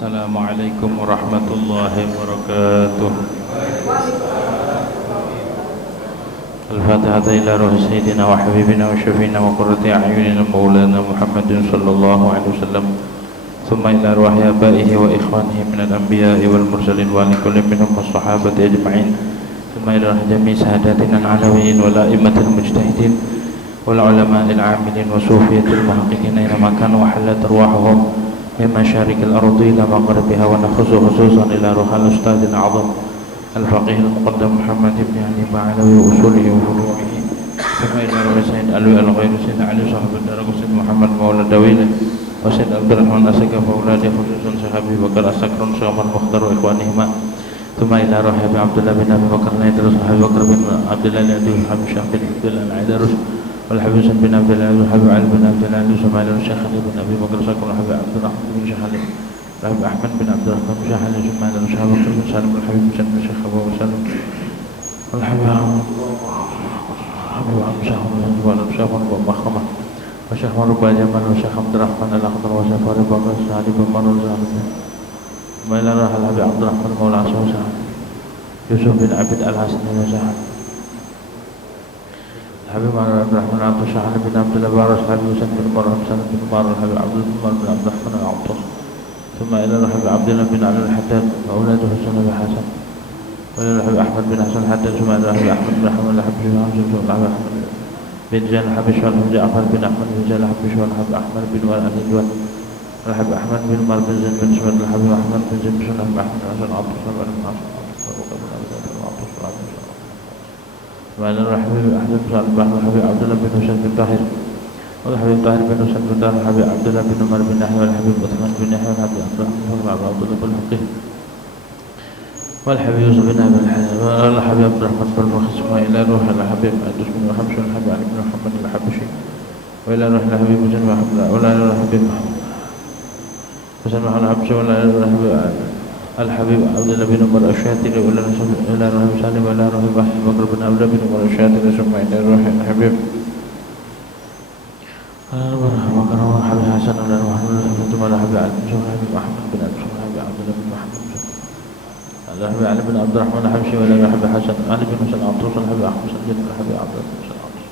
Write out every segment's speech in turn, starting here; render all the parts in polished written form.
Assalamualaikum warahmatullahi wabarakatuh. Al-Fatihah ila ruh sayyidina wa habibina wa syafiina wa qurrati a'yunina maulana Muhammadin sallallahu alaihi wasallam. Thumma ila ruh abaihi wa ikhwanihi minal anbiya'i wal mursalin wa likulli minhum was-sahabati ajma'in. Thumma ila ruh jami' sahadatina al-alawiyyin wal a'immatil mujtahidin wal ulama'il 'amilin wa sufiyatil muhaqqiqin aina ma kanu wa halat arwahuhum من مشارق الأرض إلى مغربها ونخص خصوصا إلى روح الأستاذ الأعظم الفقيه المقدم محمد بن علي بعلوي وأصوله وفروعه ثم إلى روح سيد علوي الغير سيد علي صاحب الدرج سيد محمد مولى دويله وسيد عبد الرحمن أسكف وأولاده خصوصا صحابي بكر أسكر شيخ المختار وإخوانهما ثم إلى روح أبي عبد الله بن أبي بكر نيدرس وأبي بكر بن عبد الله العدوي وحبيب الشيخ بن عبد الله العيدروس والحبيب بن عبد الله والحبيب علي بن عبد الله وسمع له الشيخ علي بن ابي بكر سكر والحبيب عبد الرحمن بن شيخ علي والحبيب احمد بن عبد الرحمن بن شيخ علي وسمع له الشيخ بكر بن سالم والحبيب بن سالم الشيخ ابو سالم والحبيب عبد الشيخ والشيخ ابو مخمه والشيخ مربى جمال والشيخ عبد الرحمن الاخضر والشيخ فارس بكر علي بن مرور زالم ما الى راح الحبيب عبد الرحمن مولى عصا يوسف بن عبد الحسن وزهر الحبيب عبد الرحمن عبد الشحن بن عبد الله بارس الحبيب حسين بن مرهم سلم بن مار الحبيب عبد الله بن عبد الرحمن العطس ثم إلى الحبيب عبد الله بن علي الحداد وأولاده حسين بن حسن وإلى الحبيب أحمد بن حسن الحداد ثم إلى الحبيب أحمد بن حمد الحبيب حمزة الحبيب أحمد بن زين الحبيب شوال الحبيب جعفر بن أحمد بن زين الحبيب شوال الحبيب أحمد بن وائل الجواد الحبيب أحمد بن مار بن زين بن سمد الحبيب أحمد بن زين بن سنة أحمد حسن عبد الصبر بن عاصم وعلى الحبيب أحمد بن الحبيب عبد الله بن حسين بن طاهر والحبيب طاهر بن حسين بن طاهر الحبيب عبد الله بن عمر بن يحيى والحبيب عثمان بن يحيى والحبيب عبد الرحمن بن عبد الله بن الفقيه والحبيب يوسف بن أبي الحسن والحبيب عبد الرحمن بن المخزوم وإلى روح الحبيب عبد بن حبش والحبيب علي بن محمد الحبشي وإلى روح الحبيب حسين بن محمد وإلى روح الحبيب حسين بن محمد الحبشي وإلى روح الحبيب عبد الله بن عمر الشاتري وإلى روح سالم وإلى روح بكر بن عبد الله بن عمر الشاتري ثم إلى روح الحبيب بكر الحبيب حسن وإلى روح ثم إلى الحبيب علي بن الحبيب أحمد بن عبد الحبيب عبد الله بن محمد الحبيب علي بن عبد الرحمن الحبشي وإلى الحبيب حسن علي بن حسن عطوس الحبيب أحمد بن الحبيب عبد الله بن حسن عطوس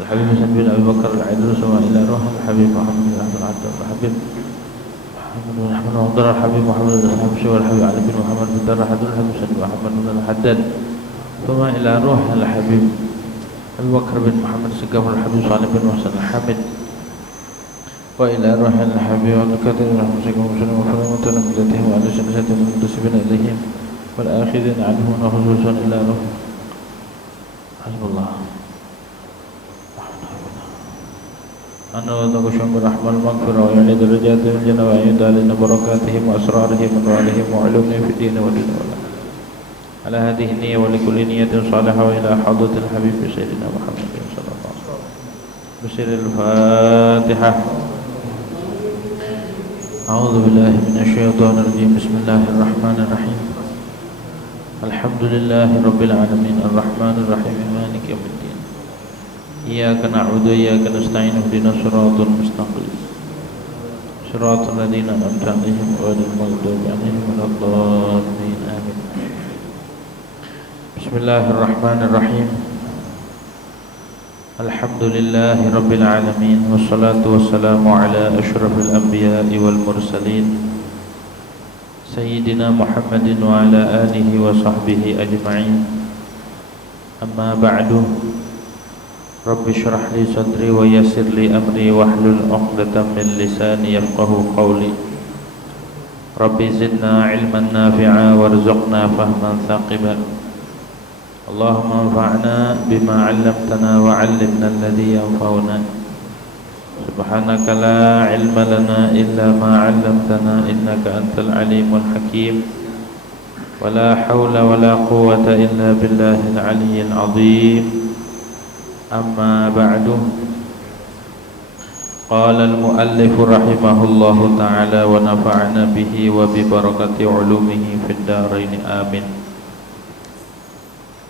الحبيب حسن بن أبي بكر العيدروس وإلى روح الحبيب محمد بن عبد العبد الحبيب محمد بن أحمد وضر الحبيب محمد بن الحبشي والحبيب علي بن محمد بن در حدود الحبيب سيد محمد بن الحداد ثم إلى روح الحبيب أبي بكر بن محمد سقاف الحبيب صالح بن محسن الحامد وإلى روح الحبيب عبد القادر بن محمد سقاف مسلم وفرم تلامذتهم وعلى سلسلتهم المنتسبين إليهم والآخذين عنهم وخصوصا إلى روح حسب الله أن الله شمر رحمة المغفرة ويعلي درجاتهم الجنة ويعيد علينا بركاتهم وأسرارهم وأنوارهم وعلومهم في الدين والدنيا على هذه النية ولكل نية صالحة وإلى حضرة الحبيب سيدنا محمد صلى الله عليه وسلم بسر الفاتحة. أعوذ بالله من الشيطان الرجيم. بسم الله الرحمن الرحيم. الحمد لله رب العالمين الرحمن الرحيم مالك يوم الدين إياك نعبد وإياك نستعين اهدنا الصراط المستقيم صراط الذين أنعمت عليهم غير المغضوب عليهم ولا الضالين آمين. بسم الله الرحمن الرحيم. الحمد لله رب العالمين والصلاة والسلام على أشرف الأنبياء والمرسلين سيدنا محمد وعلى آله وصحبه أجمعين. أما بعد رب اشرح لي صدري ويسر لي أمري واحلل عقدة من لساني يفقه قولي. رب زدنا علما نافعا وارزقنا فهما ثاقبا. اللهم انفعنا بما علمتنا وعلمنا الذي ينفعنا. سبحانك لا علم لنا إلا ما علمتنا إنك أنت العليم الحكيم. ولا حول ولا قوة إلا بالله العلي العظيم. أما بعد قال المؤلف رحمه الله تعالى ونفعنا به وببركة علومه في الدارين آمين.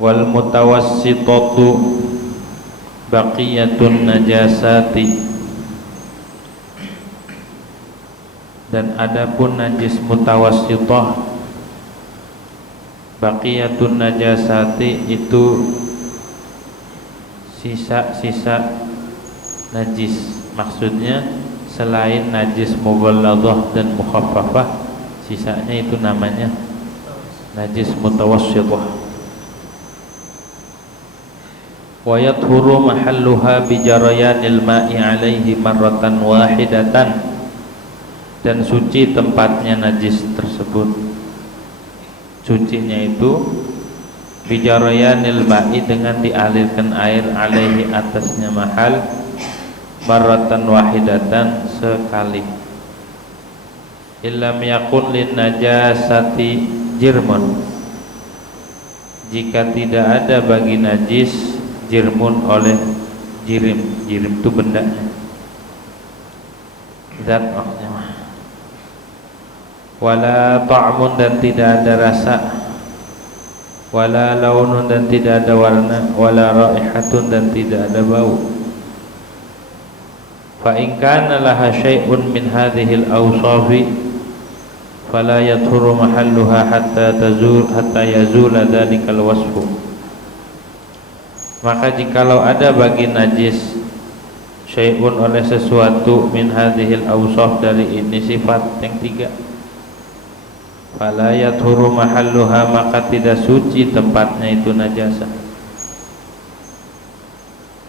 والمتوسطة بقية النجاسات Dan adapun najis mutawassithah, baqiyatun najasati, itu sisa-sisa najis. Maksudnya selain najis mughalladhah dan mukhaffafah, sisanya itu namanya najis mutawassithah. Wa yathuru mahalluha bi jarayanil ma'i 'alaihi marratan wahidatan, dan suci tempatnya najis tersebut. Sucinya itu bi jarayanil ma'i, dengan dialirkan air, 'alaihi, atasnya mahal, marratan wahidatan, sekali. Illam yakun lin najasati jirmun, jika tidak ada bagi najis jirmun oleh jirim. Jirim itu bendanya, zat maksudnya. Wala ta'mun, dan tidak ada rasa. Wala launun, dan tidak ada warna. Wala raihatun, dan tidak ada bau. Fa in kana laha syai'un min hadhil awsafi fala yathuru mahalluha hatta yazula dzalikal wasfu. Maka jikalau ada bagi najis syai'un, oleh sesuatu, min hadhil awsaf, dari ini sifat yang tiga, fala yathuru mahalluha, maka tidak suci tempatnya itu najasa,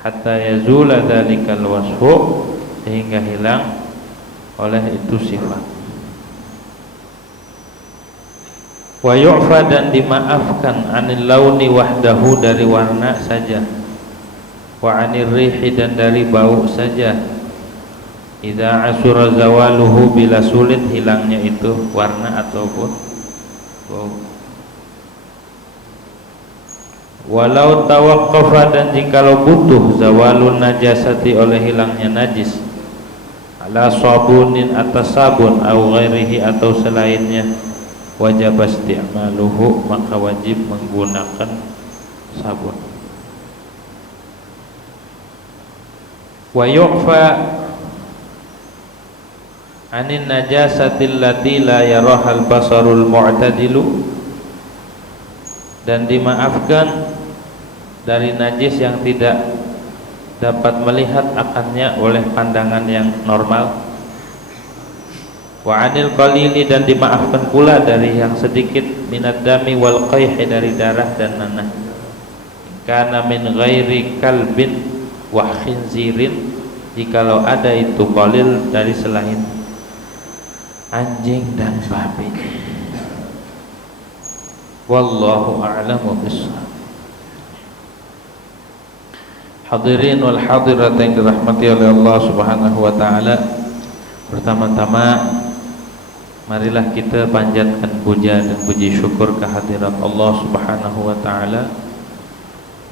hatta yazula dzalikal wasfu, sehingga hilang oleh itu sifat. Wa yu'fa, dan dimaafkan, anil launi wahdahu, dari warna saja, wa anir rihi, dan dari bau saja, idza asura zawaluhu, bila sulit hilangnya itu warna ataupun bau. Walau tawaqqafa, dan jikalau butuh, zawalun najasati, oleh hilangnya najis, ala sabunin, atas sabun, au ghairihi, atau selainnya, wajib isti'maluhu, maka wajib menggunakan sabun. Wa yu'fa anin najasatil lati la yarahal basarul mu'tadilu, dan dimaafkan dari najis yang tidak dapat melihat akannya oleh pandangan yang normal. Wa anil qalili, dan dimaafkan pula dari yang sedikit, minad dami wal qayhi, dari darah dan nanah, kana min ghairi kalbin wa khinzirin, jikalau ada itu qalil dari selain anjing dan babi. Wallahu a'lamu bishawab. Hadirin wal hadirat yang dirahmati oleh Allah Subhanahu wa taala, pertama-tama marilah kita panjatkan puja dan puji syukur kehadirat Allah Subhanahu wa taala,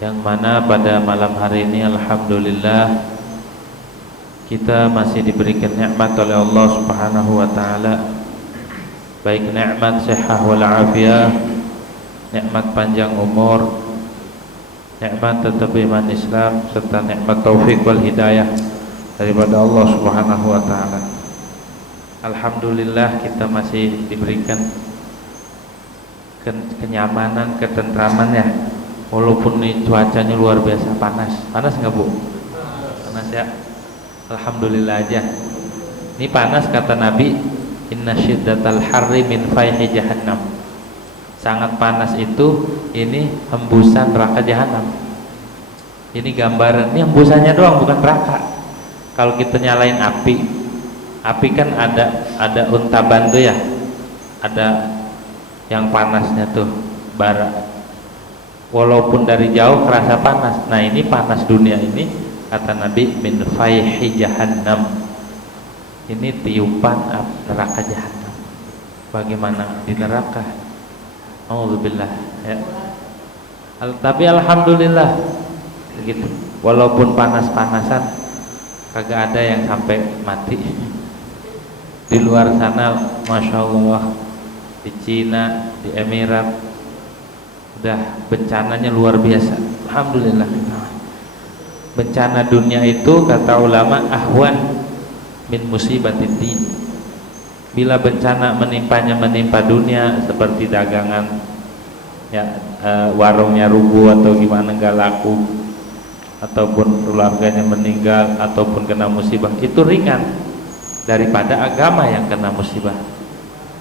yang mana pada malam hari ini alhamdulillah kita masih diberikan nikmat oleh Allah Subhanahu wa taala, baik nikmat sehat wal afiyah, nikmat panjang umur, nikmat tetap iman Islam, serta nikmat taufik wal hidayah daripada Allah Subhanahu wa taala. Alhamdulillah kita masih diberikan kenyamanan, ketentraman ya, walaupun ini cuacanya luar biasa panas. Panas nggak Bu? Panas ya. Alhamdulillah aja. Ini panas, kata Nabi, inna syiddatal harri min fayhi jahannam. Sangat panas itu, ini hembusan neraka jahanam. Ini gambaran, ini hembusannya doang, bukan neraka. Kalau kita nyalain api kan ada untaban tuh ya, ada yang panasnya tuh bara, walaupun dari jauh kerasa panas. Nah ini panas dunia ini, kata Nabi, min fayhi jahannam, ini tiupan neraka jahanam. Bagaimana di neraka? Alhamdulillah ya. Tapi alhamdulillah gitu, walaupun panas-panasan kagak ada yang sampai mati. Di luar sana Masya Allah, di Cina, di Emirat, udah bencananya luar biasa. Alhamdulillah. Bencana dunia itu kata ulama ahwan min musibatid din, bila bencana menimpa dunia seperti dagangan ya, warungnya rubuh atau gimana nggak laku, ataupun keluarganya meninggal, ataupun kena musibah, itu ringan daripada agama yang kena musibah.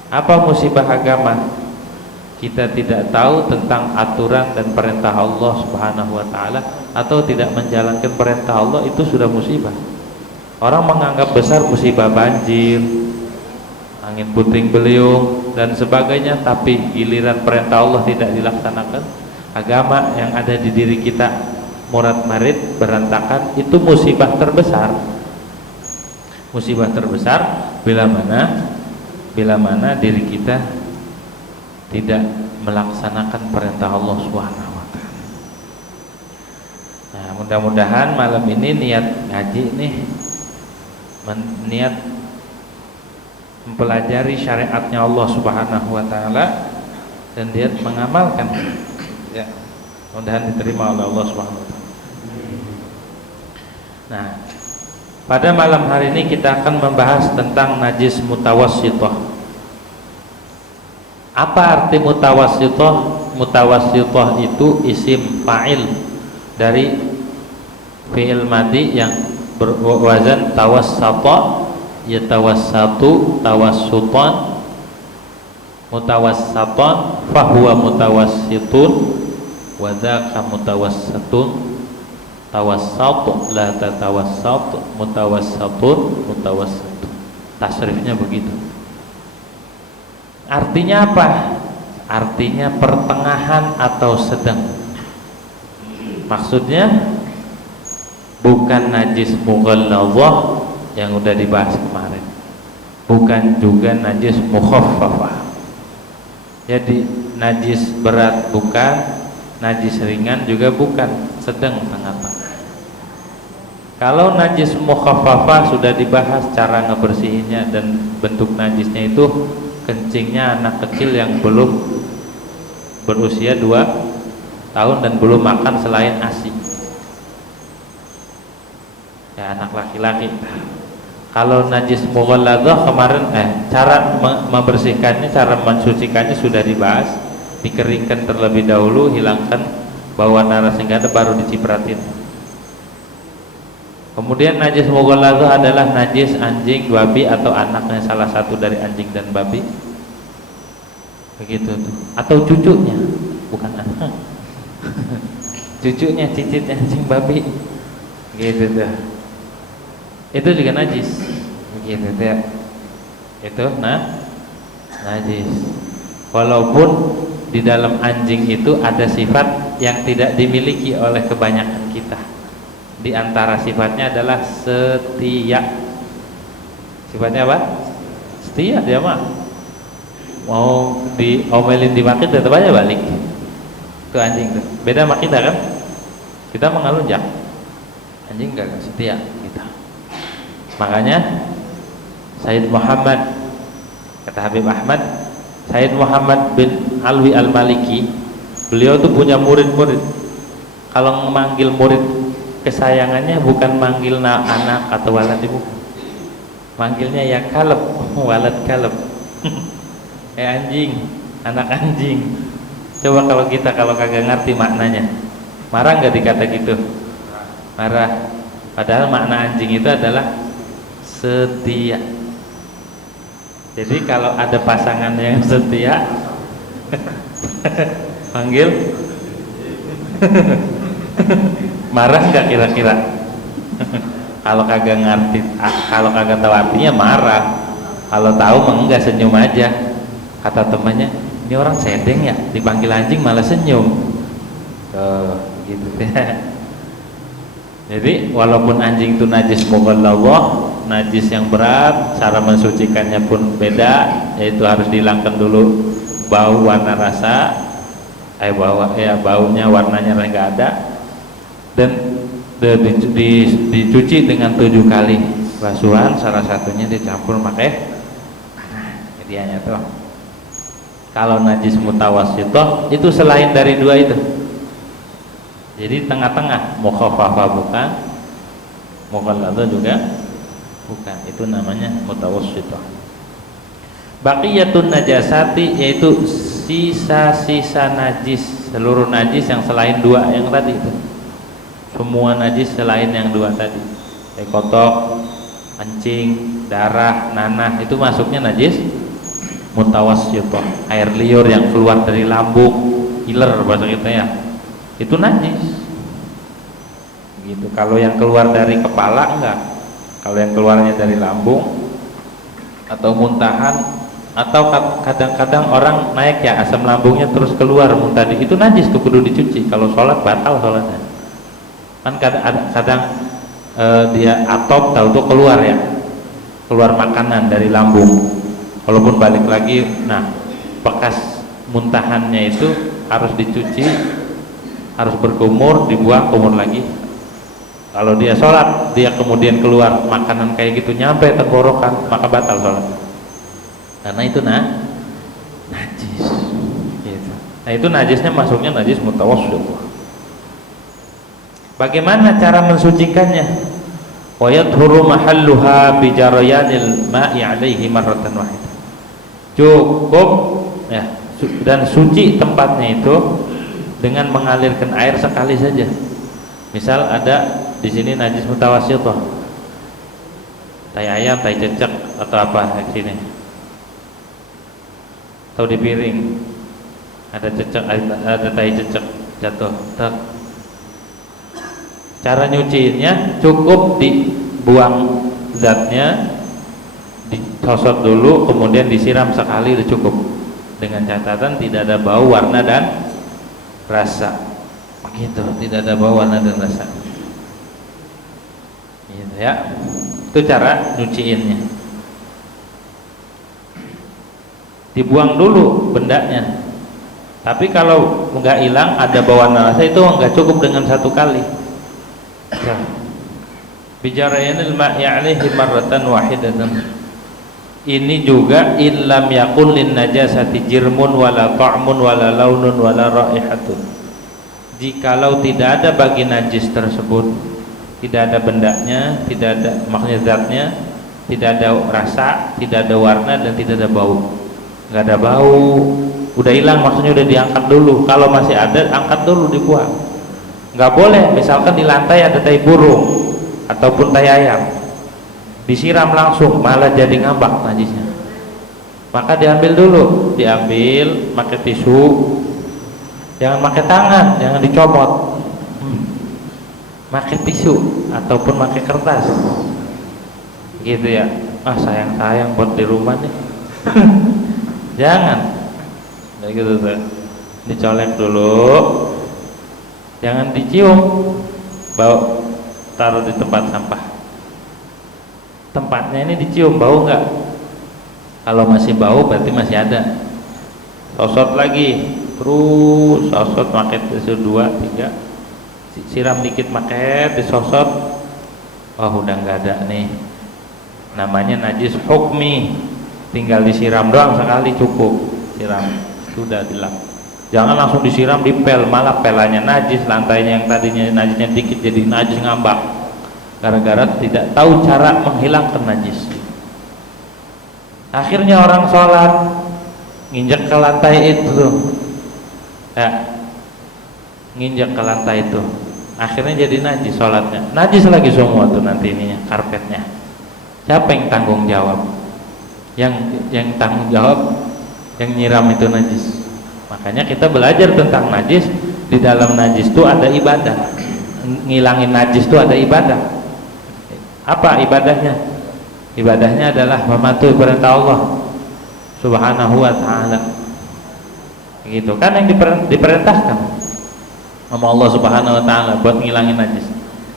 Apa musibah agama? Kita tidak tahu tentang aturan dan perintah Allah Subhanahu wa taala, atau tidak menjalankan perintah Allah, itu sudah musibah. Orang menganggap besar musibah banjir, angin puting beliung dan sebagainya, tapi giliran perintah Allah tidak dilaksanakan, agama yang ada di diri kita murat marid berantakan, itu musibah terbesar. Musibah terbesar bila mana diri kita tidak melaksanakan perintah Allah Subhanahu wa taala. Nah, mudah-mudahan malam ini niat ngaji nih, niat mempelajari syariatnya Allah Subhanahu wa taala dan niat mengamalkan, ya, mudah-mudahan diterima oleh Allah Subhanahu wa taala. Nah, pada malam hari ini kita akan membahas tentang najis mutawassithah. Apa arti mutawassithah? Mutawassithah itu isim fa'il dari fi'il madhi yang berwazan tawassata, yatawassatu, tawassutan, mutawassatan, fahuwa mutawassitun, wa dzaka mutawassatun, tawassat, la tatawassat, mutawassatun, mutawassatun. Tasrifnya begitu. Artinya apa? Artinya pertengahan atau sedang. Maksudnya bukan najis mughalladzah yang udah dibahas kemarin, bukan juga najis mukhaffafah. Jadi najis berat bukan, najis ringan juga bukan, sedang tengah-tengah. Kalau najis mukhaffafah sudah dibahas cara ngebersihinnya, dan bentuk najisnya itu kencingnya anak kecil yang belum berusia 2 tahun dan belum makan selain ASI, ya, anak laki-laki. Kalau najis mughalladzah kemarin cara membersihkannya, cara mensucikannya sudah dibahas. Dikeringkan terlebih dahulu, hilangkan bau naras sehingga ada, baru dicipratin. Kemudian najis mughalladzah adalah najis anjing, babi, atau anaknya salah satu dari anjing dan babi, begitu tuh, atau cucunya, bukan anak, cucunya, cicitnya anjing babi, gitu tuh, itu juga najis, begitu tuh ya. Itu najis, walaupun di dalam anjing itu ada sifat yang tidak dimiliki oleh kebanyakan kita. Di antara sifatnya adalah setia. Sifatnya apa? Setia dia mah. Mau diomelin dimaki tetap aja balik. Itu anjing tuh. Beda sama kita kan? Kita mengalunjak. Anjing enggak setia kita. Makanya Sayyid Muhammad, kata Habib Ahmad, Sayyid Muhammad bin Alwi Al-Maliki, beliau tuh punya murid-murid. Kalau memanggil murid kesayangannya bukan manggil anak atau walad, ibu, manggilnya ya kaleb, walad kaleb. Anjing, anak anjing. Coba kalau kita kalau kagak ngerti maknanya, marah nggak dikata gitu? Marah. Padahal makna anjing itu adalah setia. Jadi kalau ada pasangan yang setia panggil marah nggak kira-kira? Kalau kagak ngerti, kalau kagak tahu artinya marah. Kalau tahu mah enggak, senyum aja. Kata temannya, ini orang sedeng ya, dipanggil anjing malah senyum. Gitu. Jadi walaupun anjing itu najis mughalladzah, najis yang berat, cara mensucikannya pun beda, yaitu harus dihilangkan dulu bau, warna, rasa, baunya, warnanya nggak ada, dan dicuci dengan 7 kali basuhan, salah satunya dicampur pakai jadinya tuh. Kalau najis mutawassithah itu selain dari 2 itu, jadi tengah-tengah, mukhaffafah bukan, mughalladzah juga bukan, itu namanya mutawassithah. Baqiyatun najasati yaitu sisa-sisa najis, seluruh najis yang selain dua yang tadi itu. Semua najis selain yang dua tadi. Kayak kotok, kencing, darah, nanah itu masuknya najis mutawassithah. Air liur yang keluar dari lambung, iler bahasa kita ya. Itu najis. Gitu. Kalau yang keluar dari kepala enggak. Kalau yang keluarnya dari lambung atau muntahan atau kadang-kadang orang naik ya asam lambungnya terus keluar muntah, itu najis tuh, kudu dicuci. Kalau sholat batal sholatnya. Kan kadang dia atop tahu tuh keluar ya, keluar makanan dari lambung. Walaupun balik lagi, nah bekas muntahannya itu harus dicuci, harus berkumur, dibuang, kumur lagi. Kalau dia sholat, dia kemudian keluar makanan kayak gitu nyampe tenggorokan, maka batal sholat. Karena itu najis. Gitu. Nah itu najisnya masuknya najis mutawassithah. Bagaimana cara mensucikannya? Wa yadhuru mahalluha bi jarayanil ma'i 'alaihi marratan wahidah. Cukup ya, dan suci tempatnya itu dengan mengalirkan air sekali saja. Misal ada di sini najis mutawassithah, tai ayam, tai cecek atau apa di sini, atau di piring ada cecek, ada tai cecek jatuh. Cara nyuciinnya cukup dibuang zatnya, digosok dulu, kemudian disiram sekali, udah cukup. Dengan catatan tidak ada bau, warna dan rasa. Begitu, tidak ada bau, warna dan rasa. Gitu ya. Itu cara nyuciinnya. Dibuang dulu bendanya. Tapi kalau nggak hilang ada bau warna rasa, itu nggak cukup dengan satu kali. Bijarayanil ma'i 'alaihi marratan wahidatan. Ini juga illam yakun lin najasati jirmun wala ta'mun wala launun wala raihatun. Jikalau tidak ada bagi najis tersebut, tidak ada bendanya, tidak ada maksudnya zatnya, tidak ada rasa, tidak ada warna dan tidak ada bau. Enggak ada bau, udah hilang, maksudnya udah diangkat dulu. Kalau masih ada, angkat dulu, dibuang. Nggak boleh, misalkan di lantai ada tai burung ataupun tai ayam, disiram langsung, malah jadi ngambak najisnya. Maka diambil dulu, diambil pakai tisu, jangan pakai tangan, jangan dicomot, pakai tisu ataupun pakai kertas, gitu ya. Ah sayang buat di rumah nih, jangan, kayak gitu tuh, dicolek dulu. Jangan dicium, bau, taruh di tempat sampah. Tempatnya ini dicium, bau nggak? Kalau masih bau berarti masih ada. Sosot lagi, terus sosot pakai tisu 2, 3, siram dikit pakai, disosot. Oh udah nggak ada nih. Namanya najis hukmi, tinggal disiram doang sekali cukup. Siram, sudah dilap. Jangan langsung disiram di pel, malah pelanya najis, lantainya yang tadinya najisnya dikit jadi najis ngambak. Gara-gara tidak tahu cara menghilangkan najis. Akhirnya orang sholat nginjek ke lantai itu, ya, nginjek ke lantai itu. Akhirnya jadi najis sholatnya, najis lagi semua tuh nanti ininya, karpetnya. Siapa yang tanggung jawab? Yang tanggung jawab yang nyiram itu najis. Makanya kita belajar tentang najis. Di dalam najis itu ada ibadah. Ngilangin najis itu ada ibadah. Apa ibadahnya? Ibadahnya adalah mematuhi perintah Allah Subhanahu wa ta'ala. Gitu kan yang diperintahkan sama Allah Subhanahu wa ta'ala buat ngilangin najis.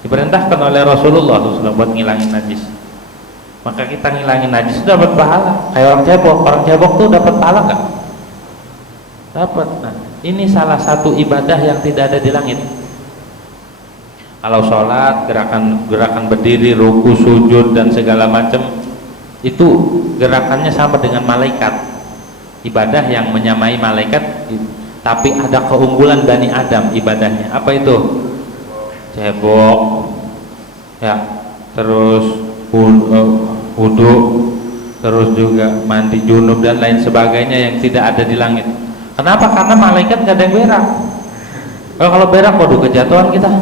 Diperintahkan oleh Rasulullah SAW buat ngilangin najis. Maka kita ngilangin najis itu dapat pahala. Kayak orang cebok tuh dapat pahala enggak? Dapat. Nah, ini salah satu ibadah yang tidak ada di langit. Kalau sholat, gerakan berdiri, ruku, sujud dan segala macam itu gerakannya sama dengan malaikat. Ibadah yang menyamai malaikat, tapi ada keunggulan Bani Adam ibadahnya. Apa itu? Cebok, ya, terus wudu, terus juga mandi junub dan lain sebagainya yang tidak ada di langit. Kenapa? Karena malaikat nggak ada yang berak. Kalau berak, waduh kejatuhan kita.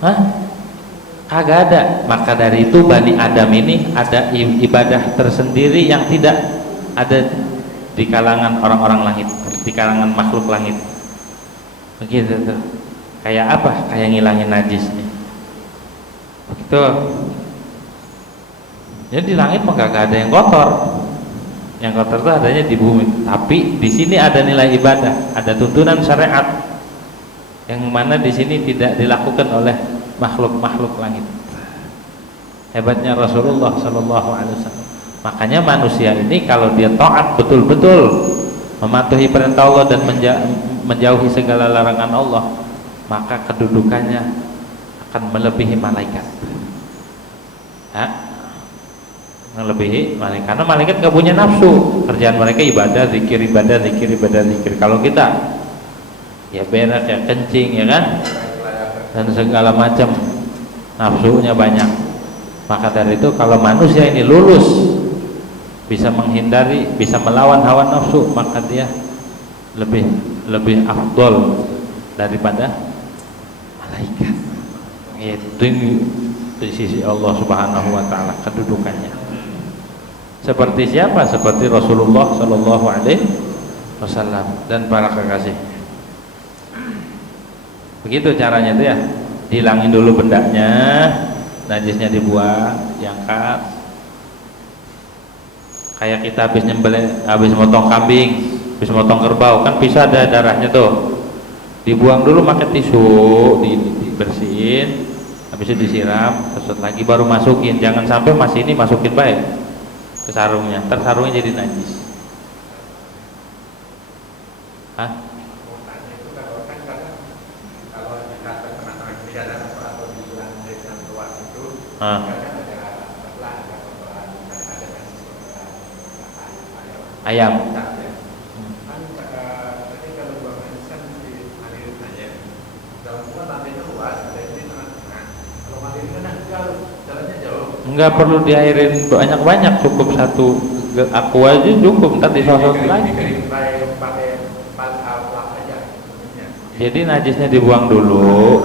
Hah? Kagak ada. Maka dari itu Bani Adam ini ada ibadah tersendiri yang tidak ada di kalangan orang-orang langit, di kalangan makhluk langit. Begitu tuh. Kayak apa? Kayak ngilangin najis nih. Begitu. Jadi di langit mah gak ada yang kotor. Yang kotor itu adanya di bumi. Tapi di sini ada nilai ibadah, ada tuntunan syariat yang mana di sini tidak dilakukan oleh makhluk-makhluk langit. Hebatnya Rasulullah Shallallahu Alaihi Wasallam. Makanya manusia ini kalau dia taat betul-betul, mematuhi perintah Allah dan menjauhi segala larangan Allah, maka kedudukannya akan melebihi malaikat. Melebihi malaikat. Karena malaikat gak punya nafsu, kerjaan mereka ibadah, zikir, ibadah, zikir, ibadah, zikir. Kalau kita ya berak, ya kencing, ya kan, dan segala macam, nafsunya banyak. Maka dari itu kalau manusia ini lulus, bisa menghindari, bisa melawan hawa nafsu, maka dia lebih afdol daripada malaikat. Itu di sisi Allah Subhanahu wa taala kedudukannya. Seperti siapa? Seperti Rasulullah Shallallahu Alaihi Wasallam dan para kekasih. Begitu caranya itu ya, dihilangin dulu bendanya, najisnya dibuang, diangkat. Kayak kita habis motong kambing, habis motong kerbau, kan bisa ada darahnya tuh, dibuang dulu pakai tisu, dibersihin, habis itu disiram, terus lagi baru masukin. Jangan sampai masih ini masukin baik ke sarungnya, ntar sarungnya jadi najis. Hah? Ayam. Enggak perlu diairin banyak-banyak, cukup satu aku aja cukup, ntar disosot lagi. Jadi najisnya dibuang dulu,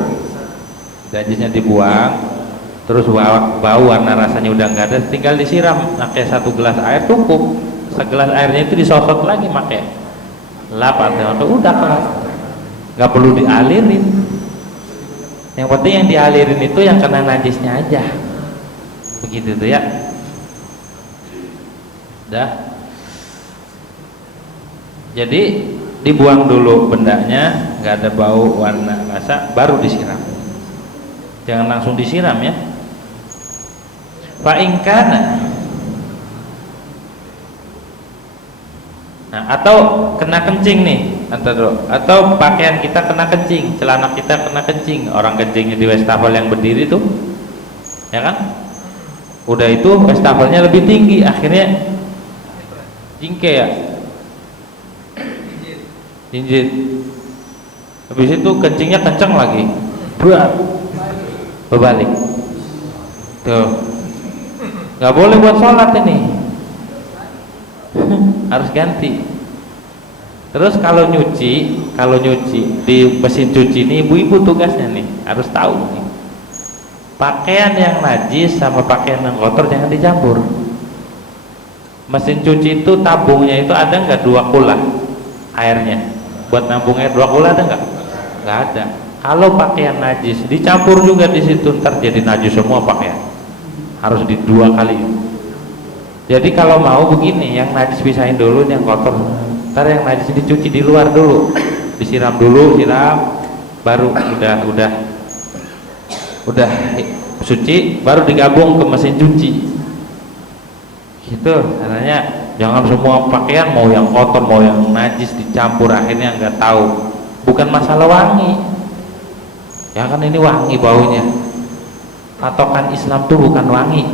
terus bau warna rasanya udah nggak ada, tinggal disiram, pakai 1 gelas air cukup. Segelas airnya itu disosot lagi, pakai lap atau udah kelas, nggak perlu dialirin. Yang penting yang dialirin itu yang kena najisnya aja, begitu tuh ya. Dah. Jadi dibuang dulu bendanya, nggak ada bau warna rasa, baru disiram. Jangan langsung disiram ya. Fa in kana, nah, atau kena kencing nih, atau pakaian kita kena kencing, celana kita kena kencing. Orang kencingnya di wastafel yang berdiri tuh, ya kan? Udah itu wastafelnya lebih tinggi, akhirnya jingke ya, jinjit. Habis itu kencingnya kenceng lagi, berat, berbalik. Tuh, nggak boleh buat sholat ini. Harus ganti. Terus kalau nyuci di mesin cuci ini, ibu-ibu tugasnya nih harus tahu nih, pakaian yang najis sama pakaian yang kotor jangan dicampur. Mesin cuci itu tabungnya itu ada nggak 2 kula airnya, buat nampung air 2 kula ada nggak? Nggak ada. Kalau pakaian najis dicampur juga di situ, ntar jadi najis semua pakaian, harus di 2 kali. Jadi kalau mau begini, yang najis pisahin dulu, yang kotor ntar yang najis dicuci di luar dulu, disiram dulu, baru udah suci, baru digabung ke mesin cuci. Gitu caranya. Jangan semua pakaian, mau yang kotor mau yang najis dicampur, akhirnya nggak tahu. Bukan masalah wangi ya kan, ini wangi baunya. Patokan Islam tuh bukan wangi,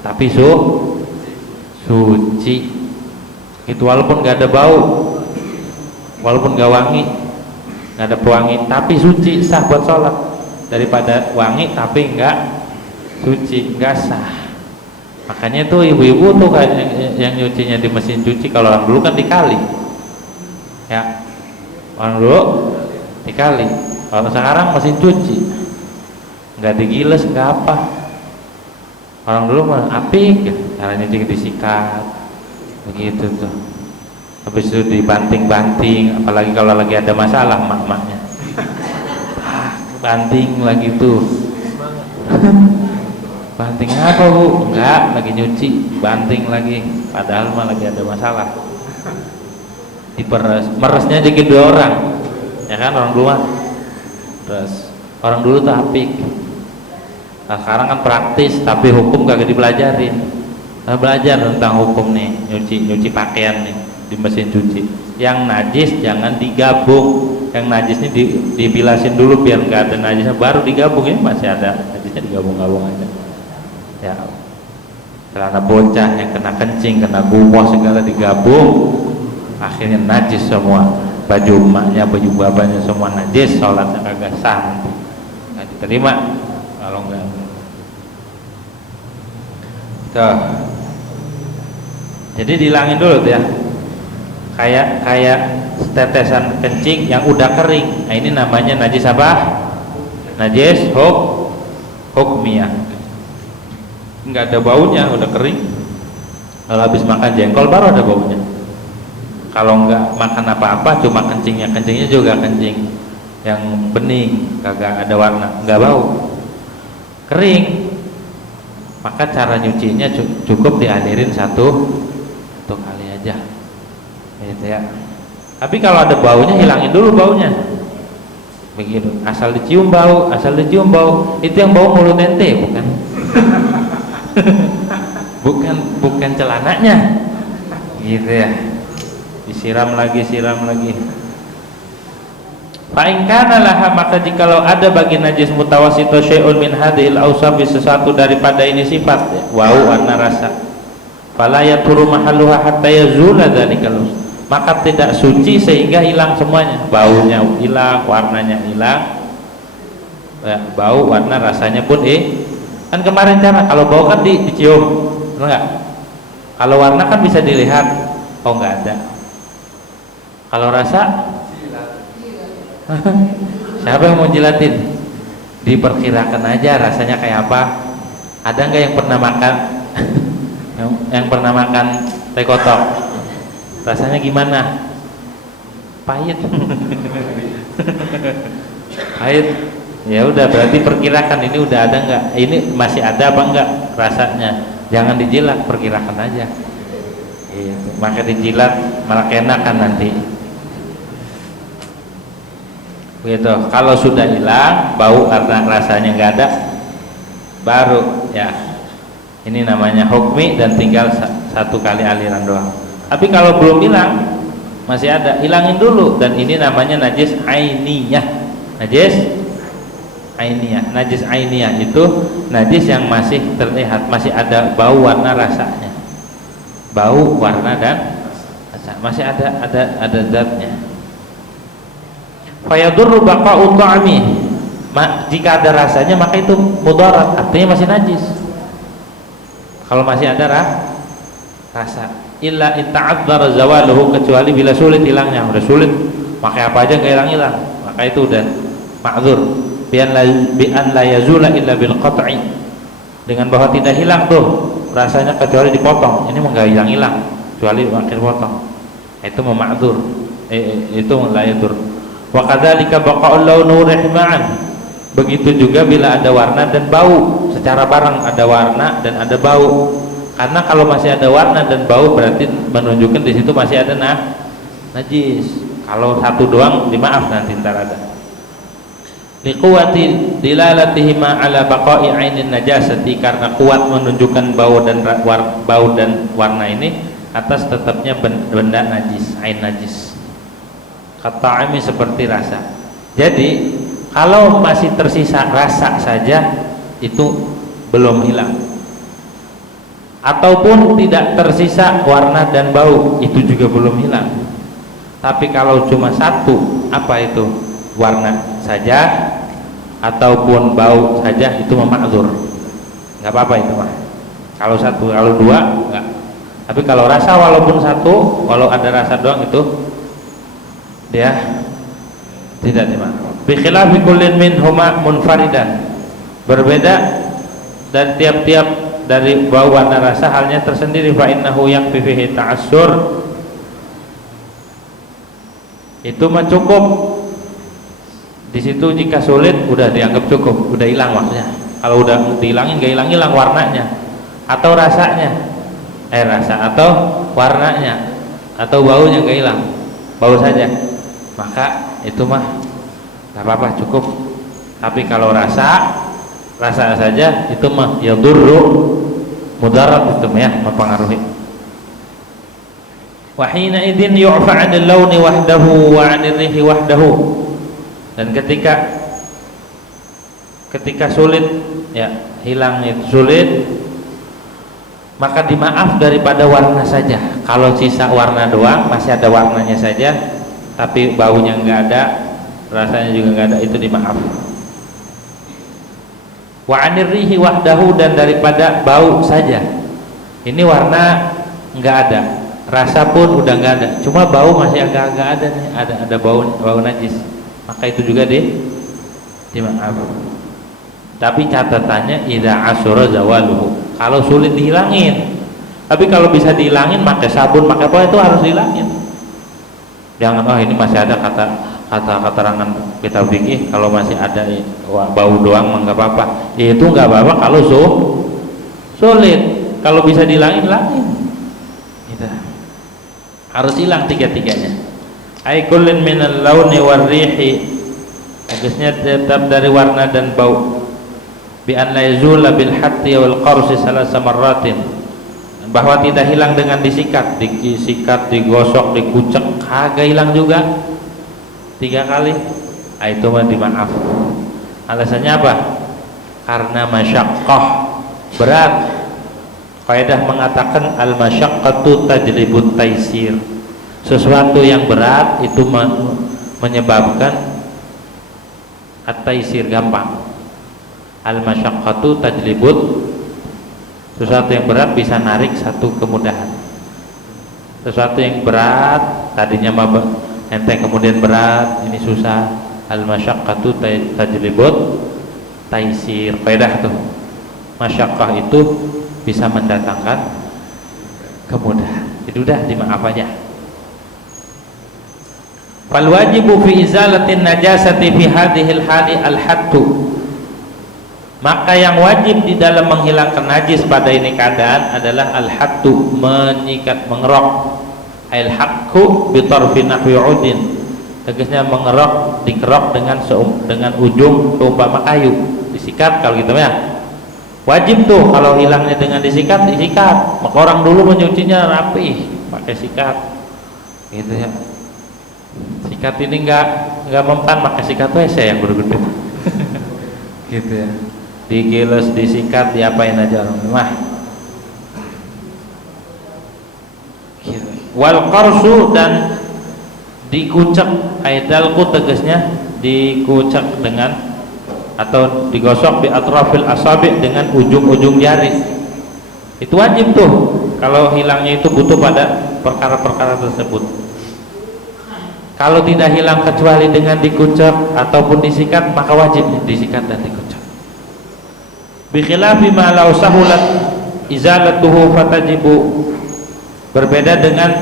tapi suci. Itu walaupun nggak ada bau, walaupun nggak wangi, nggak ada pewangi, tapi suci, sah buat sholat. Daripada wangi tapi nggak suci, nggak sah. Makanya tuh ibu-ibu tuh kayak yang nyucinya di mesin cuci. Kalau orang dulu kan dikali, ya orang dulu dikali. Kalau sekarang mesin cuci, nggak digiles, nggak apa. Orang dulu mah apik, caranya juga disikat, begitu tuh. Habis itu dibanting-banting, apalagi kalau lagi ada masalah mak-maknya, banting lagi tuh. Banting apa bu? Enggak, lagi nyuci, banting lagi. Padahal mah lagi ada masalah. Diperes, meresnya jadi 2 orang, ya kan orang dulu mah. Terus orang dulu tuh apik. Nah, sekarang kan praktis, tapi hukum kagak dipelajarin. Nah, belajar tentang hukum nih, nyuci pakaian nih di mesin cuci. Yang najis jangan digabung. Yang najis ini dibilasin dulu biar nggak ada najisnya, baru digabung. Ini masih ada najisnya, digabung-gabung aja. Ya, celana bocah yang kena kencing, kena gumoh segala digabung, akhirnya najis semua. Baju emaknya, baju babanya semua najis, sholatnya kagak sah, nanti nggak diterima kalau enggak. Tuh. Jadi dihilangin dulu tuh ya, kayak tetesan kencing yang udah kering. Nah, ini namanya najis apa? Najis hukmiyah. Nggak ada baunya, udah kering. Kalau habis makan jengkol baru ada baunya. Kalau nggak makan apa-apa, cuma kencingnya juga kencing yang bening, kagak ada warna, nggak bau, kering. Maka cara nyucinya cukup dialirin satu kali aja, gitu ya. Tapi kalau ada baunya, hilangin dulu baunya. Begitu, asal dicium bau, itu yang bau mulut ente, bukan? bukan celananya, gitu ya. Disiram lagi. Fa in kana laha, maka jikalau ada bagi najis mutawassito syai'un min hadhil awsaf, sesuatu daripada ini sifat, wau warna rasa, fala yaturu mahalluha hatta yazula dzalikal, maka tidak suci sehingga hilang semuanya. Baunya hilang, warnanya hilang, ya, bau, warna, rasanya pun kan kemarin cara kalau bau kan dicium, benar nggak? Kalau warna kan bisa dilihat, oh nggak ada. Kalau rasa, siapa yang mau jilatin? Diperkirakan aja rasanya kayak apa. Ada nggak yang pernah makan yang pernah makan teh kotok? Rasanya gimana? Pahit. Pahit. Ya udah, berarti perkirakan ini udah ada nggak? Ini masih ada apa enggak rasanya? Jangan dijilat, perkirakan aja. Maka dijilat malah kenakan nanti. Begitu. Kalau sudah hilang bau karena rasanya nggak ada, baru ya ini namanya hukmi dan tinggal 1 kali aliran doang. Tapi kalau belum hilang, masih ada, hilangin dulu. Dan ini namanya najis ainiyah. Najis ainiyah itu najis yang masih terlihat, masih ada bau, warna, rasanya. Bau, warna dan rasa masih ada zatnya. Fayadurru baqa'u ta'mi, jika ada rasanya maka itu mudarat, artinya masih najis. Kalau masih ada rasa, illa ita'adzara zawaluhu, kecuali bila sulit hilangnya. Udah sulit, pakai apa aja nggak hilang, maka itu udah ma'dzur. Bi an la yazula illa bil qat'i, dengan bahwa tidak hilang tuh rasanya kecuali dipotong. Ini mah nggak hilang kecuali akhir potong, itu mema'dzur, itu la yadur. Wa kadzalika baqa'ul launu rihma'an, begitu juga bila ada warna dan bau secara bareng, ada warna dan ada bau. Karena kalau masih ada warna dan bau berarti menunjukkan di situ masih ada najis. Kalau satu doang dimaaf, nanti ntar ada. Liquwati dilalatihima ala baqa'i ainin najasati, karena kuat menunjukkan bau dan warna ini atas tetapnya benda najis, ain najis. Kata'ami, seperti rasa. Jadi kalau masih tersisa rasa saja itu belum hilang, ataupun tidak tersisa warna dan bau, itu juga belum hilang. Tapi kalau cuma satu, apa itu, warna saja ataupun bau saja, itu mema'dzur, nggak apa-apa itu mah. Kalau satu, kalau dua enggak. Tapi kalau rasa walaupun satu, walau ada rasa doang itu dia tidak dimaaf. Bi khilafi kullin minhuma munfaridan. Berbeda dan tiap-tiap dari bau warna rasa halnya tersendiri. Fa innahu yakfi fihi ta'assur. Itu mencukup. Di situ jika sulit udah dianggap cukup, udah hilang maksudnya. Kalau udah dihilangin gak hilang warnanya atau rasanya. Rasa atau warnanya atau baunya gak hilang. Bau saja. Maka itu mah enggak apa-apa, cukup. Tapi kalau rasa saja itu mah yadurru, mudarat, itu ya mempengaruhi. Wa hina idzin yu'fa 'anil launi wahdahu wa 'anir rihi wahdahu. Dan ketika sulit ya, hilang itu sulit, maka dimaaf daripada warna saja. Kalau sisa warna doang, masih ada warnanya saja, tapi baunya enggak ada, rasanya juga enggak ada, itu dimaaf. Wa 'anir rihi wahdahu, dan daripada bau saja. Ini warna enggak ada, rasa pun udah enggak ada, cuma bau masih agak-agak ada nih, ada bau najis. Maka itu juga dimaaf. Tapi catatannya idza asura zawaluhu, kalau sulit dihilangin. Tapi kalau bisa dihilangin pakai sabun, pakai apa, itu harus dihilangin. Jangan ini masih ada kata keterangan kitab fikih, kalau masih ada bau doang enggak apa-apa. Itu enggak apa-apa kalau sulit. Kalau bisa dihilangin, hilangin. Gitu. Harus hilang tiga-tiganya. Ai kullin minal launi war rihi, maksudnya tetap dari warna dan bau. Bi an la yazula bil hatti wal qarsi salasa marratin, bahwa tidak hilang dengan disikat, digosok, dikucek, kagak hilang juga 3 kali. Itu mah dimaaf. Alasannya apa? Karena masyaqqah, berat. Kaidah mengatakan al masyaqqatu tajlibut taisir. Sesuatu yang berat itu menyebabkan at-taisir, gampang. Al-masyaqqatu tajlibut, sesuatu yang berat bisa narik satu kemudahan. Sesuatu yang berat tadinya enteng kemudian berat, ini susah. Al-masyaqqatu tajlibut taisir. Kaidah tuh. Masyaqqah itu bisa mendatangkan kemudahan. Itu udah dimaaf aja. Fal wajibu fi izalatin najasati fi hadhil hali al-hattu, maka yang wajib di dalam menghilangkan najis pada ini keadaan adalah al-hattu, menyikat, mengerok. Al-hakku bi tarfi nahwi udin, tegasnya mengerok, dikerok dengan ujung seumpama kayu, disikat. Kalau gitu ya wajib tuh, kalau hilangnya dengan disikat. Maka orang dulu menyucinya rapi pakai sikat gitu ya. Sikat ini enggak mempan, pakai sikat WC yang gede-gede gitu ya, digiles, disikat, diapain aja orang mah gitu. Wal qarsu, dan dikucek, aidalku tegasnya dikucek dengan atau digosok bi atrafil asabi, dengan ujung-ujung jari. Itu wajib tuh, kalau hilangnya itu butuh pada perkara-perkara tersebut. Kalau tidak hilang kecuali dengan dikucek ataupun disikat, maka wajib disikat dan dikucek. Bi khilafi ma law sahulat izalatuhu fatajibu, berbeda dengan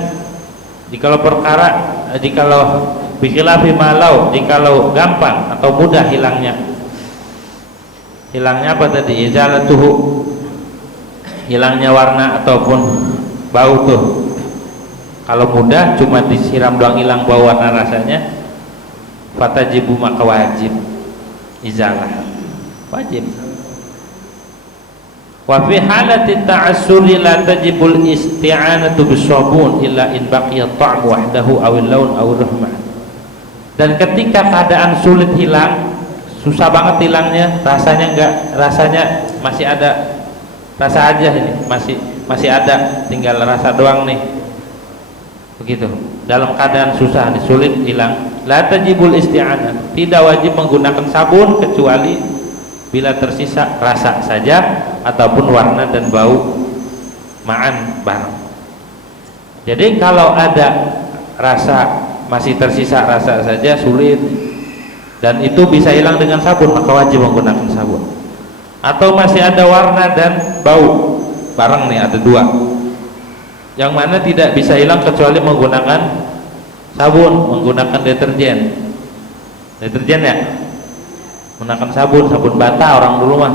jikalau bi khilafi ma law, jikalau gampang atau mudah hilangnya apa tadi? Izalatuhu, hilangnya warna ataupun bau tuh. Kalau mudah cuma disiram doang hilang bau warna rasanya, fatajibu, maka wajib izalah, wajib. Wa fi halati ta'assuri la tajibul isti'anatu bisabun illa in baqiya ta'mu wahdahu aw al-laun aw ar-rahmah. Dan ketika keadaan sulit hilang, susah banget hilangnya, rasanya masih ada, rasa aja ini masih ada, tinggal rasa doang nih. Begitu. Dalam keadaan susah nih, sulit hilang, la tajibul isti'anah, tidak wajib menggunakan sabun kecuali bila tersisa rasa saja ataupun warna dan bau ma'an bareng. Jadi kalau ada rasa, masih tersisa rasa saja sulit, dan itu bisa hilang dengan sabun, maka wajib menggunakan sabun. Atau masih ada warna dan bau bareng nih, ada dua, yang mana tidak bisa hilang kecuali menggunakan sabun, menggunakan deterjen ya, menggunakan sabun bata orang dulu mah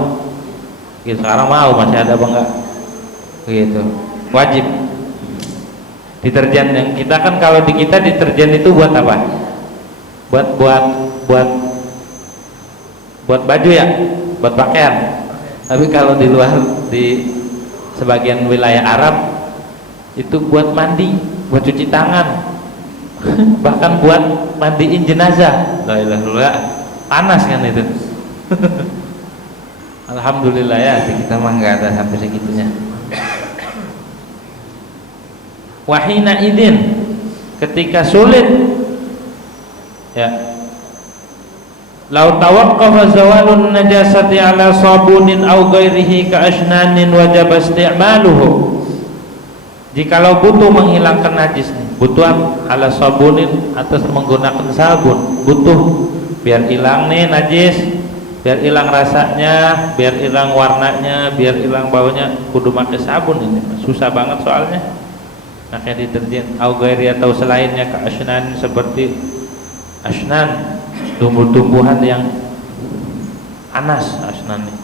gitu. Sekarang mau masih ada apa enggak gitu, wajib. Deterjen yang kita kan, kalau di kita deterjen itu buat apa? Buat baju ya, buat pakaian. Tapi kalau di luar, di sebagian wilayah Arab itu buat mandi, buat cuci tangan, bahkan buat mandiin jenazah. La ilaha illallah, panas kan itu. Alhamdulillah ya, kita mah nggak ada sampai segitunya. Wahina idin, ketika sulit ya, lau tawaqqafa zawalun najasati ala sabunin aw ghairihi ka ashnanin wajib isti'maluhu. Jikalau butuh menghilangkan najis, butuh ala sabunin, atas menggunakan sabun, butuh biar hilang nih najis, biar hilang rasanya, biar hilang warnanya, biar hilang baunya, kudu pakai sabun. Ini susah banget soalnya. Pakai deterjen au ghairi atau selainnya, ka ashnan, seperti ashnan, tumbuh-tumbuhan yang panas, ashnan ini.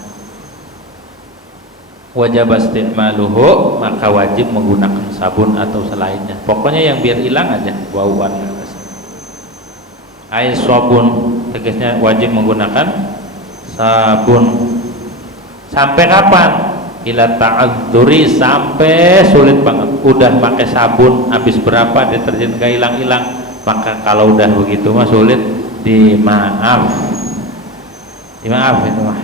Wajib isti'maluhu, maka wajib menggunakan sabun atau selainnya. Pokoknya yang biar hilang aja bau warna. Ai sabun, tegasnya wajib menggunakan sabun. Sampai kapan? Ila ta'adzuri, sampai sulit banget. Udah pakai sabun habis berapa, deterjen gak hilang-hilang, maka kalau udah begitu mah sulit, dimaaf itu mah.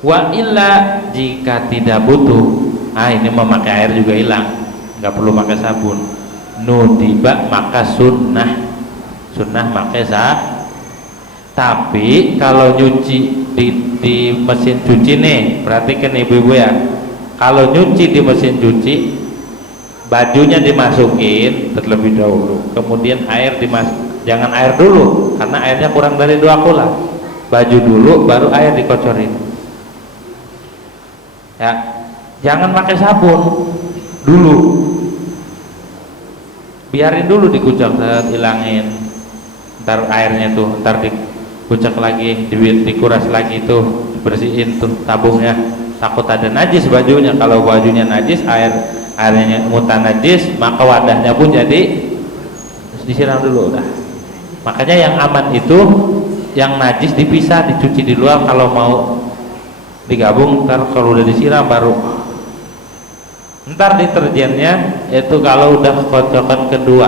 Wa illa, jika tidak butuh, ini memakai air juga hilang, nggak perlu pakai sabun, nudiba, maka sunnah pakai sabun. Tapi kalau nyuci di mesin cuci nih, perhatikan ibu-ibu ya, kalau nyuci di mesin cuci, bajunya dimasukin terlebih dahulu, kemudian air jangan air dulu, karena airnya kurang dari 2 kula. Baju dulu, baru air dikocorin ya. Jangan pakai sabun dulu, biarin dulu dikucek, hilangin, ntar airnya tuh, ntar dikucek lagi, dikuras lagi tuh, bersihin tuh tabungnya, takut ada najis bajunya. Kalau bajunya najis, airnya mutan najis, maka wadahnya pun jadi disiram dulu udah. Makanya yang aman itu yang najis dipisah, dicuci di luar, kalau mau digabung ntar kalau udah disiram baru. Ntar deterjennya itu kalau udah kocokan kedua,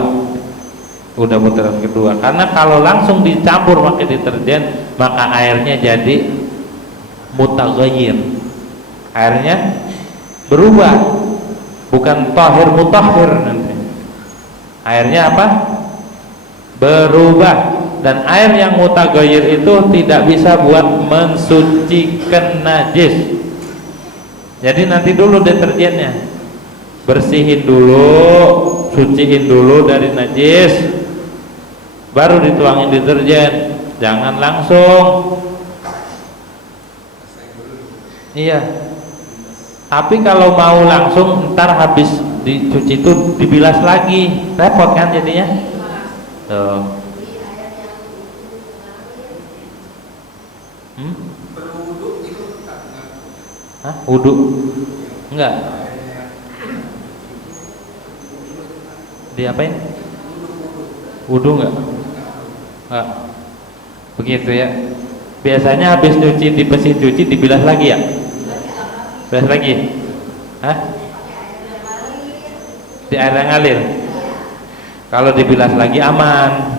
udah putaran kedua, karena kalau langsung dicampur pakai deterjen maka airnya jadi mutaghayyir, airnya berubah, bukan tahir mutahhir, nanti airnya apa? Berubah. Dan air yang mutaghayyir itu tidak bisa buat mensucikan najis. Jadi nanti dulu deterjennya, bersihin dulu, suciin dulu dari najis, baru dituangin deterjen. Jangan langsung. Iya. Tapi kalau mau langsung, ntar habis dicuci itu dibilas lagi, repot kan jadinya. Tuh. Hah? Wudu? Enggak. Diapain? Wudu enggak? Enggak. Begitu ya. Biasanya habis nyuci di mesin cuci dibilas lagi ya? Bilas lagi? Hah? Di air yang ngalir? Kalau dibilas lagi aman.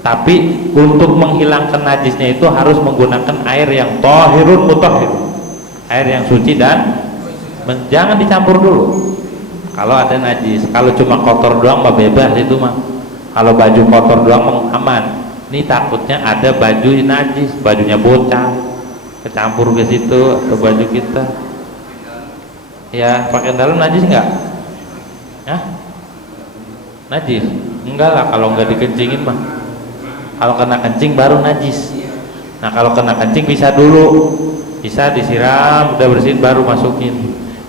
Tapi untuk menghilangkan najisnya itu harus menggunakan air yang thahirun mutahhir, air yang suci, dan jangan dicampur dulu kalau ada najis. Kalau cuma kotor doang mah bebas itu mah. Kalau baju kotor doang aman. Ini takutnya ada baju najis, bajunya bocah kecampur ke situ, atau baju kita Ya pakaian dalam najis nggak? Hah? Najis? Enggak lah, kalau nggak dikencingin mah. Kalau kena kencing baru najis. Nah kalau kena kencing bisa dulu, bisa disiram, udah bersihin baru masukin.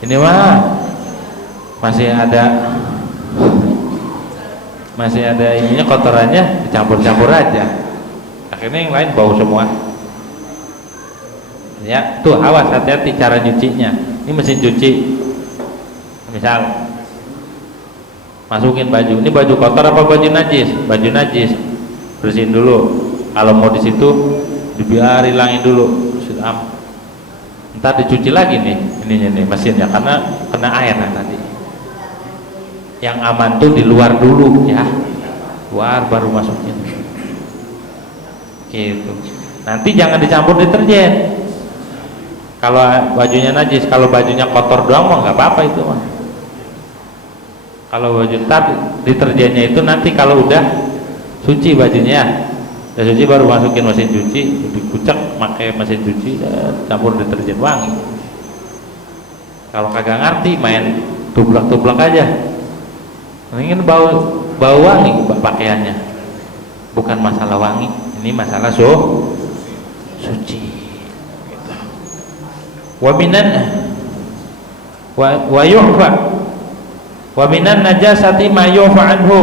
Ini mah masih ada ininya, kotorannya dicampur-campur aja. Akhirnya yang lain bau semua. Ya, tuh awas, hati-hati cara nyucinya. Ini mesin cuci. Misal masukin baju, ini baju kotor apa baju najis? Baju najis. Bersihin dulu. Kalau mau di situ dibiar hilangin dulu. Siram. Ntar dicuci lagi nih ininya nih mesinnya karena kena air nanti. Yang aman tuh di luar dulu ya. Luar baru masukin. Gitu. Nanti jangan dicampur deterjen. Kalau bajunya najis, kalau bajunya kotor doang mah nggak apa-apa itu mah. Kalau baju ntar deterjennya itu nanti kalau udah suci bajunya, udah suci baru masukin mesin cuci, dikucek pakai mesin cuci, campur deterjen wangi. Kalau kagak ngerti main tublak-tublak aja, mendingan bau wangi pakaiannya. Bukan masalah wangi, ini masalah suci. Wa yu'fa wa minan najasati ma yu'fa anhu,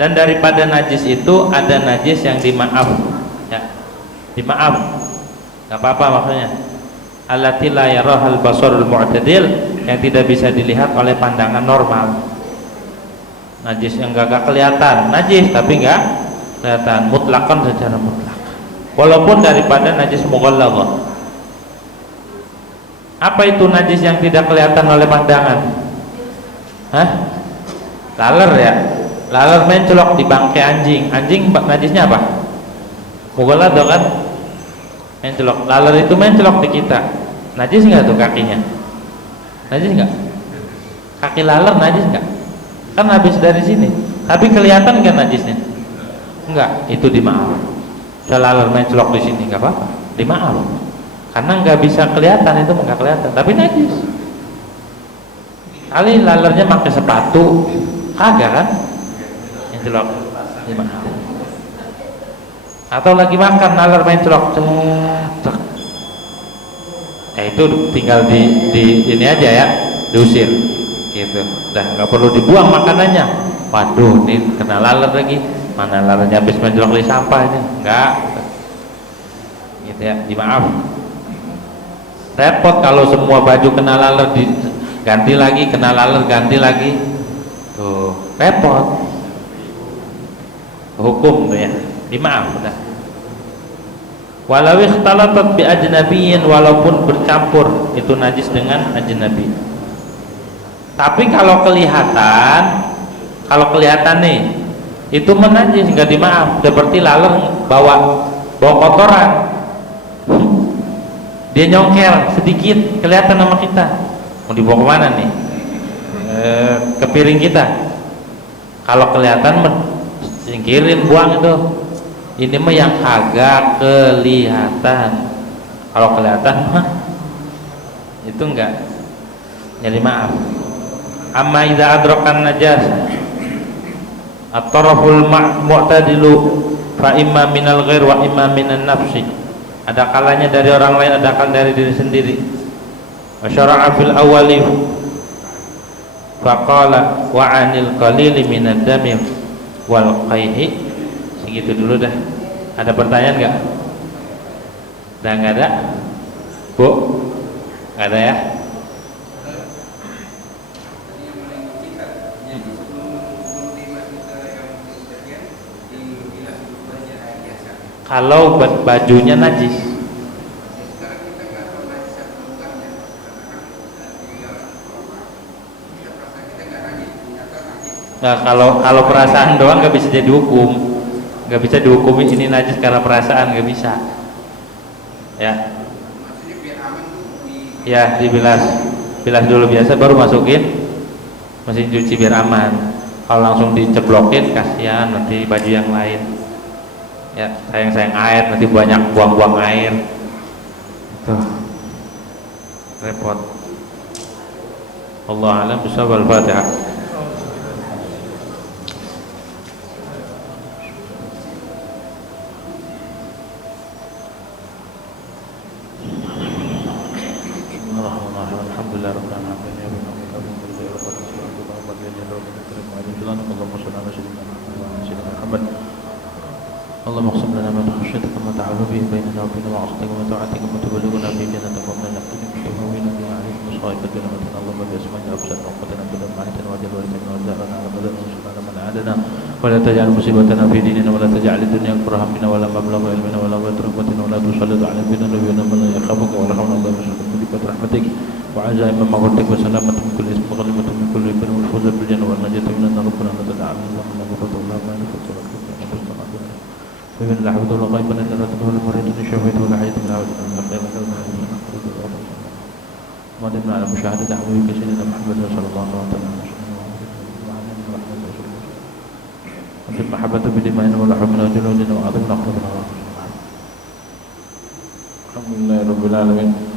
dan daripada najis itu ada najis yang dimaaf ya, dimaaf nggak apa-apa maksudnya. Allati la yarahal basarul mu'tadil, yang tidak bisa dilihat oleh pandangan normal. Najis yang gak kelihatan najis tapi nggak kelihatan mutlakan, secara mutlak, walaupun daripada najis mughalladhah. Apa itu najis yang tidak kelihatan oleh pandangan? Hah? Laler ya? Laler mencolok di bangkai anjing. Anjing najisnya apa? Mughalladhah kan? Mencolok. Laler itu mencolok di kita. Najis nggak tuh kakinya? Najis nggak? Kaki laler najis nggak? Kan habis dari sini. Tapi kelihatan nggak najisnya? Enggak. Itu dimaaf. Laler mencolok di sini nggak apa-apa. Dimaaf. Karena nggak bisa kelihatan, itu nggak kelihatan, tapi najis. Kali lalernya pakai sepatu, kagak kan? Yang celok, maaf. Atau lagi makan laler main celok, cek. Itu tinggal di ini aja ya, diusir, gitu. Udah nggak perlu dibuang makanannya. Waduh, ini kena laler lagi. Mana lalernya habis mencolok di sampah ini? Enggak. Gitu ya, dimaaf. Repot kalau semua baju kena laler ganti lagi, kena laler ganti lagi, tuh repot. Hukum tuh ya, dimaaf udah. Walau ikhtalatat bi ajnabiyyin, walaupun bercampur itu najis dengan ajnabi. Tapi kalau kelihatan nih itu menajis, nggak dimaaf. Seperti laler bawa kotoran. Dia nyongkel sedikit, kelihatan sama kita. Mau dibawa kemana nih? Ke piring kita. Kalau kelihatan, singkirin, buang itu. Ini mah yang agak kelihatan. Kalau kelihatan mah itu enggak. Jadi maaf. Amma idza adrakan najas at-taraful mu'tadilu fa imma minal ghair wa imma minan nafsi. Ada kalanya dari orang lain, ada kalanya dari diri sendiri. Wa syara'a fil awwali faqala wa 'anil qalili minad dami wal qayhi. Segitu dulu dah. Ada pertanyaan enggak? Udah enggak ada? Bu? Enggak ada ya? Kalau bajunya najis, nah, kalau perasaan doang nggak bisa jadi hukum, nggak bisa dihukumi ini najis karena perasaan, nggak bisa. Ya, ya bilas dulu biasa, baru masukin mesin cuci biar aman. Kalau langsung diceblokin kasihan nanti baju yang lain. Ya, sayang air, nanti banyak buang-buang air. Tuh repot. Allah alam bisawab. Al-Fatihah. Alhamdulillah rabbil alamin. Muhammad. اللهم اقسم لنا من خشيتك ما تعال به بيننا وبين معصيتك ومن طاعتك ما تبلغنا به جنتك ومن اليقين ما تهون به عليك مصائب الدنيا ومتنا اللهم باسمائنا وابصارنا وقوتنا ابدا ما احييتنا واجعل وارثنا وارزقنا على قدر وانصرنا من عادنا ولا تجعل مصيبتنا في ديننا ولا تجعل الدنيا اكبر همنا ولا مبلغ علمنا ولا مبلغ رغبتنا ولا تسلط علينا بذنوبنا من لا يخافك ولا حول ولا قوه الا بالله برحمتك وعزائم مغفرتك وسلامة من كل اسم وغنيمة من كل بر والفوز بالجنة والنجاة من النار ربنا لا تدع لنا اللهم غفرت الله ما نفعت ولا ومن العبد ولا غيب من الرد ولا مريض شفيت ولا حياة من العبد ولا خير ما دمنا على مشاهدة حبيبك سيدنا محمد صلى الله عليه وسلم وعلى محبة بدمائنا ولا حمنا وجلودنا وعظمنا وخلقنا الحمد لله رب العالمين.